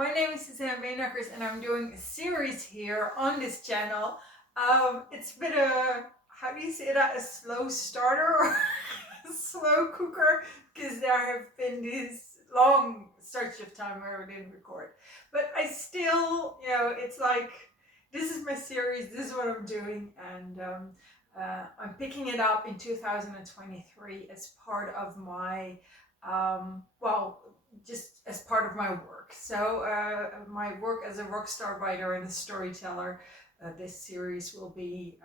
my name is Suzanne Beenakkers and I'm doing a series here on this channel. It's been how do you say that, a slow starter or a slow cooker, because there have been this long stretch of time where I didn't record. But I still, it's like, this is my series, this is what I'm doing, and I'm picking it up in 2023 as part of my, just as part of my work. So my work as a rock star writer and a storyteller, this series will be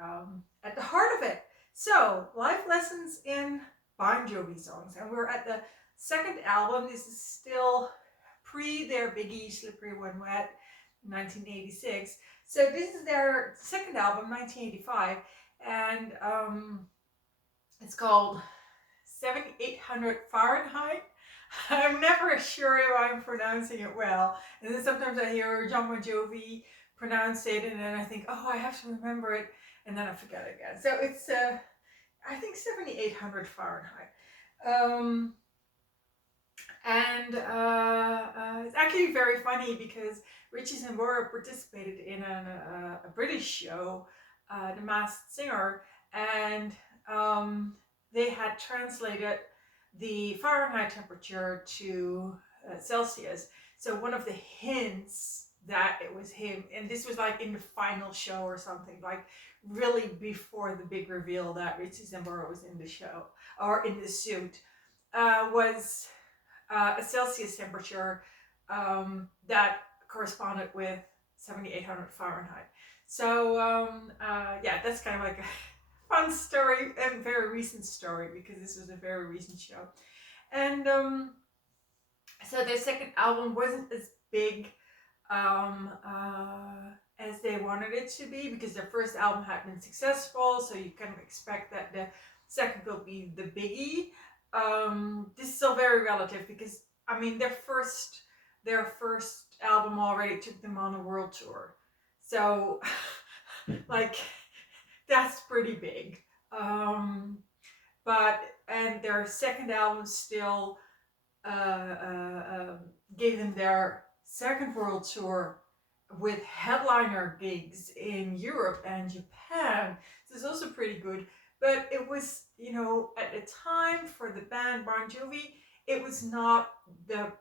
at the heart of it. So, life lessons in Bon Jovi songs, and we're at the second album. This is still pre their biggie Slippery When Wet, 1986. So this is their second album, 1985, and it's called 7800 Fahrenheit. I'm never sure if I'm pronouncing it well. And then sometimes I hear Jon Bon Jovi pronounce it, and then I think, oh, I have to remember it, and then I forget it again. So it's, I think 7800 Fahrenheit. It's actually very funny because Richie Sambora participated in a British show, The Masked Singer, and they had translated the Fahrenheit temperature to Celsius. So one of the hints that it was him, and this was like in the final show or something, like really before the big reveal that Richie Sambora was in the show or in the suit, was a Celsius temperature that corresponded with 7800 Fahrenheit. So yeah, that's kind of like a fun story and very recent story, because this was a very recent show. And so their second album wasn't as big as they wanted it to be, because their first album had been successful, so you kind of expect that the second will be the biggie. This is still very relative, because I mean their first album already took them on a world tour, so like that's pretty big. And their second album still gave them their second world tour with headliner gigs in Europe and Japan. This is also pretty good. But it was, at the time for the band Bon Jovi, it was not the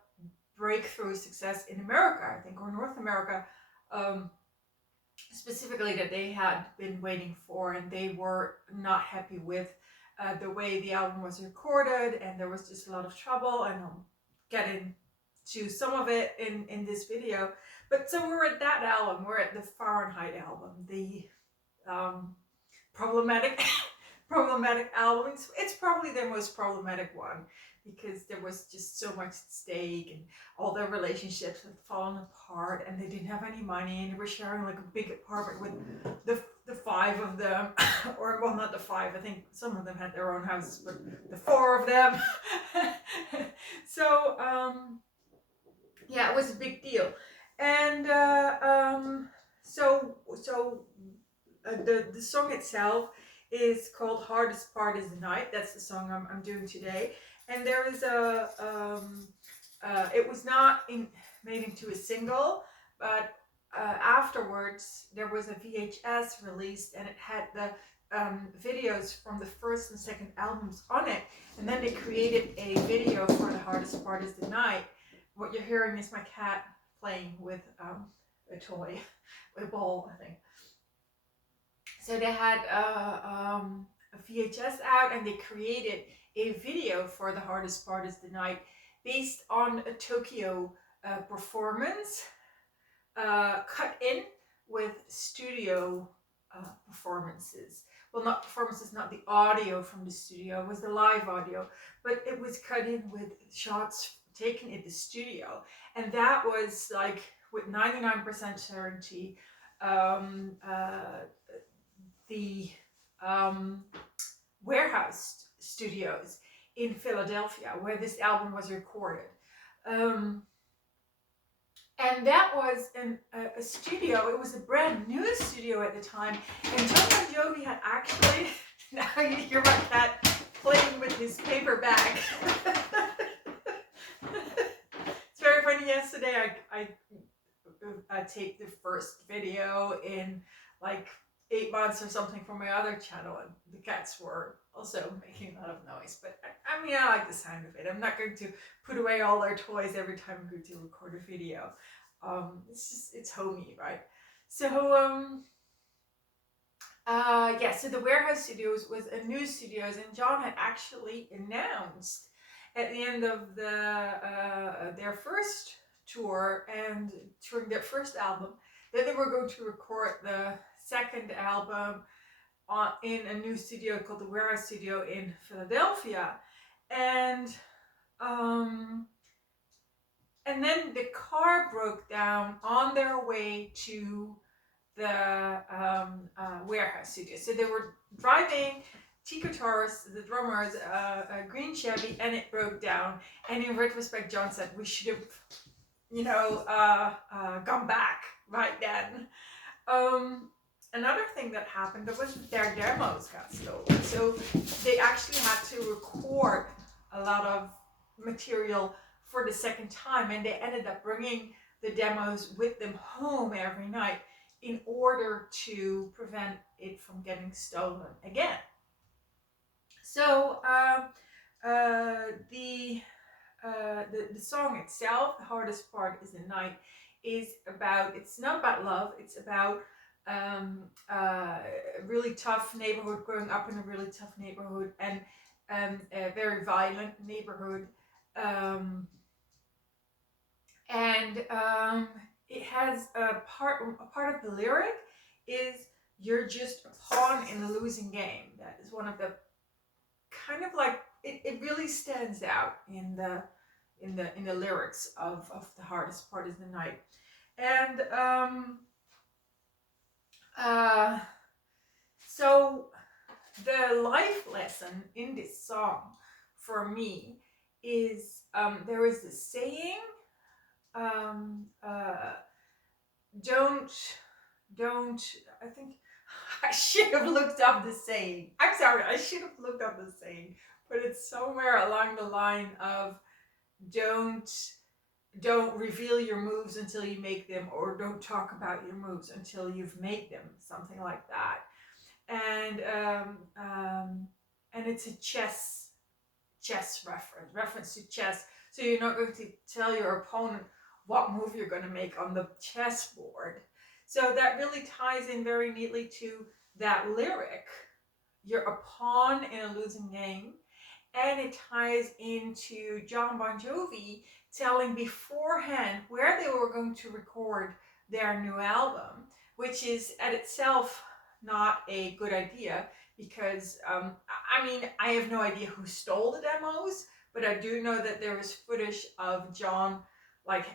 breakthrough success in America, I think, or North America, specifically, that they had been waiting for, and they were not happy with the way the album was recorded, and there was just a lot of trouble, and I'll get into some of it in this video. But so we're at that album, we're at the Fahrenheit album, the problematic album. It's probably their most problematic one, because there was just so much at stake, and all their relationships had fallen apart, and they didn't have any money, and they were sharing like a big apartment with the five of them, or well, not the five, I think some of them had their own houses, but the four of them. So yeah, it was a big deal. And the song itself is called Hardest Part Is the Night. That's the song I'm doing today. And there is it was not made into a single, but afterwards there was a VHS released, and it had the videos from the first and second albums on it. And then they created a video for The Hardest Part Is the Night. What you're hearing is my cat playing with a toy, a ball, I think. So they had a VHS out, and they created a video for The Hardest Part Is the Night based on a Tokyo performance, cut in with studio performances. Well, not performances, not the audio from the studio, it was the live audio, but it was cut in with shots taken in the studio. And that was like, with 99% certainty, the Warehouse Studios in Philadelphia, where this album was recorded. And that was a studio, it was a brand new studio at the time, and Jon Bon Jovi had actually, now you hear my cat playing with his paper bag. It's very funny yesterday I taped the first video in like 8 months or something from my other channel, and the cats were also making a lot of noise. But I mean, I like the sound of it. I'm not going to put away all their toys every time I'm going to record a video. It's homey, right? So yeah, so the Warehouse Studios was a new studios, and Jon had actually announced at the end of their first tour and during their first album that they were going to record the second album in a new studio called the Warehouse Studio in Philadelphia, and um, and then the car broke down on their way to the Warehouse Studio. So they were driving Tico Taurus, the drummer's a green Chevy, and it broke down. And in retrospect, Jon said we should have, gone back right then. Another thing that happened was their demos got stolen. So they actually had to record a lot of material for the second time, and they ended up bringing the demos with them home every night in order to prevent it from getting stolen again. So the song itself, The Hardest Part Is the Night, it's not about love, it's about a really tough neighborhood, growing up in a really tough neighborhood, and a very violent neighborhood. It has a part of the lyric is you're just a pawn in a losing game. That is one of the kind of like it really stands out in the lyrics of The Hardest Part Is the Night. And so the life lesson in this song for me is there is this saying, don't, I think I should have looked up the saying. I'm sorry, I should have looked up the saying, but it's somewhere along the line of don't reveal your moves until you make them, or don't talk about your moves until you've made them, something like that. And it's a chess reference to chess. So you're not going to tell your opponent what move you're going to make on the chessboard. So that really ties in very neatly to that lyric. You're a pawn in a losing game. And it ties into Jon Bon Jovi telling beforehand where they were going to record their new album, which is at itself not a good idea, because I mean, I have no idea who stole the demos, but I do know that there was footage of Jon, like,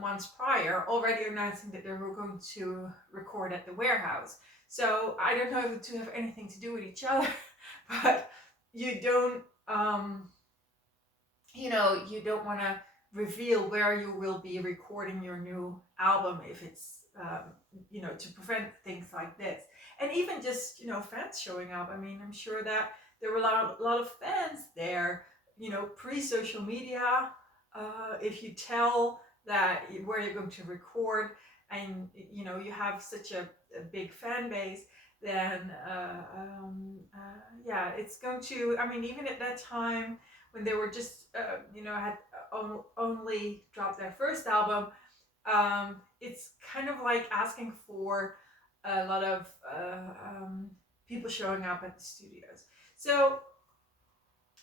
months prior, already announcing that they were going to record at the Warehouse. So I don't know if the two have anything to do with each other, but you don't you don't want to reveal where you will be recording your new album if it's to prevent things like this. And even just fans showing up. I mean, I'm sure that there were a lot of fans there, pre-social media. If you tell that where you're going to record, and you have such a big fan base, then yeah, it's going to, I mean, even at that time when they were just had only dropped their first album, it's kind of like asking for a lot of people showing up at the studios. So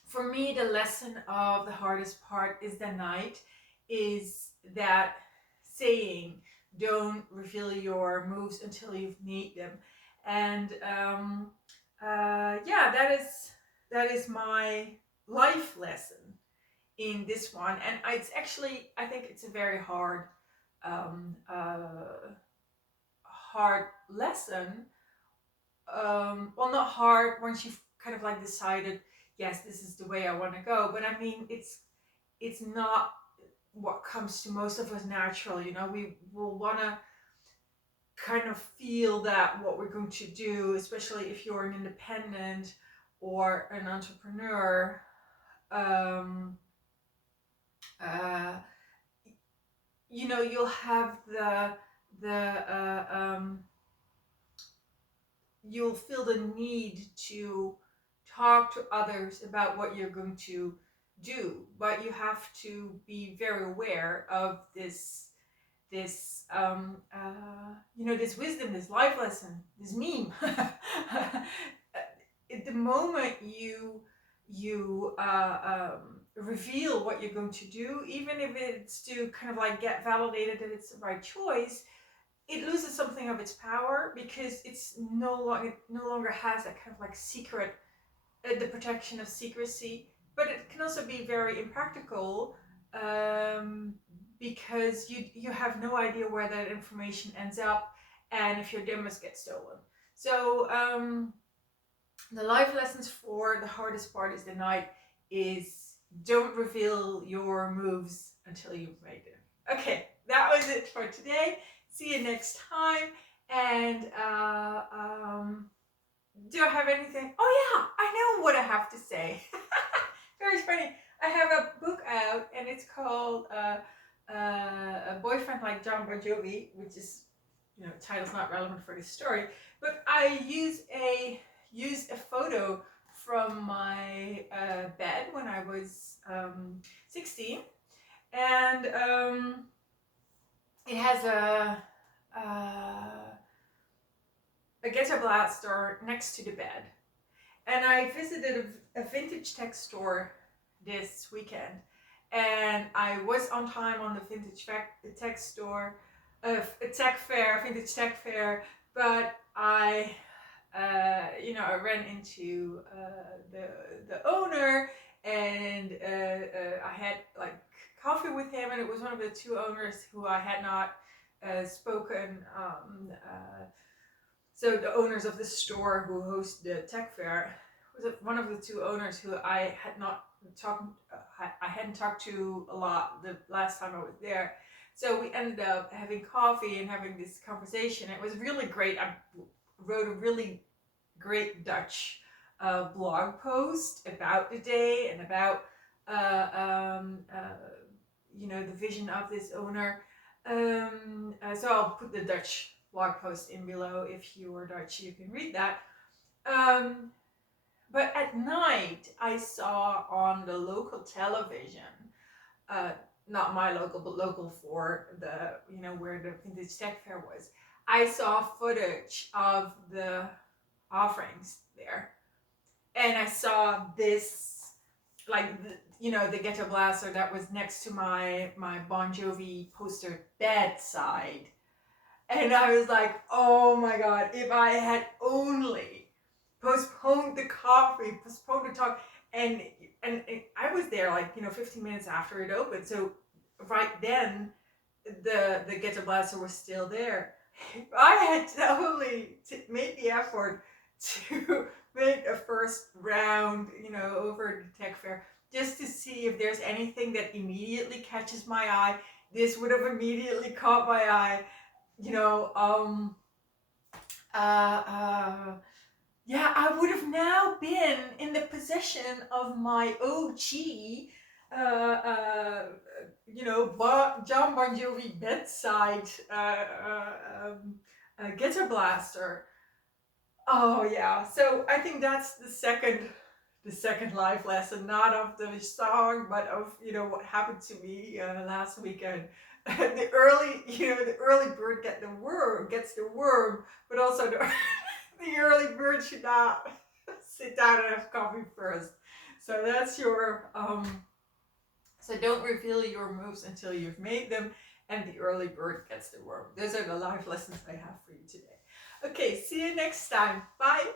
for me, the lesson of The Hardest Part Is the Night is that saying, don't reveal your moves until you've made them. And yeah, that is my life lesson in this one. And it's actually, I think it's a very hard lesson. Well, not hard once you've kind of like decided, yes, this is the way I want to go. But I mean, it's not what comes to most of us natural. We will want to kind of feel that what we're going to do, especially if you're an independent or an entrepreneur, you know, you'll have the you'll feel the need to talk to others about what you're going to do, but you have to be very aware of this wisdom, this life lesson, this meme. At the moment you reveal what you're going to do, even if it's to kind of like get validated that it's the right choice, it loses something of its power because it's no longer has that kind of like secret, the protection of secrecy. But it can also be very impractical, because you have no idea where that information ends up, and if your demos get stolen. So the life lessons for the hardest part is the night is don't reveal your moves until you've made them. Okay, that was it for today. See you next time. And do I have anything? Oh yeah, I know what I have to say. Very funny. I have a book out, and it's called A Boyfriend Like Jon Bon Jovi, which is, title's not relevant for this story. But I used a photo from my bed when I was 16, and it has a ghetto blaster next to the bed. And I visited a vintage tech store this weekend, and I was on time on the vintage tech store, a vintage tech fair, but I ran into the owner, and I had like coffee with him, and it was one of the two owners who I had not spoken. So the owners of the store who host the tech fair was one of the two owners who I had not talked. I hadn't talked to a lot the last time I was there. So we ended up having coffee and having this conversation. It was really great. I wrote a really great Dutch blog post about the day and about the vision of this owner. So I'll put the Dutch blog post in below. If you are Dutch, you can read that. But at night, I saw on the local television, not my local, but local for the, where the vintage tech fair was, I saw footage of the offerings there. And I saw this, like, the ghetto blaster that was next to my Bon Jovi poster bedside. And I was like, oh my God, if I had only postponed the coffee, postponed the talk, and I was there like 15 minutes after it opened, so right then the ghetto blaster was still there. If I had only made the effort to make a first round, over the tech fair, just to see if there's anything that immediately catches my eye, this would have immediately caught my eye. I would have now been in the possession of my OG, Jon Bon Jovi bedside ghetto blaster. Oh yeah, so I think that's the second life lesson, not of the song, but of what happened to me last weekend. the early bird gets the worm, but also the early bird should not sit down and have coffee first. So that's your so don't reveal your moves until you've made them, and the early bird gets the worm. Those are the life lessons I have for you today. Okay, see you next time. Bye.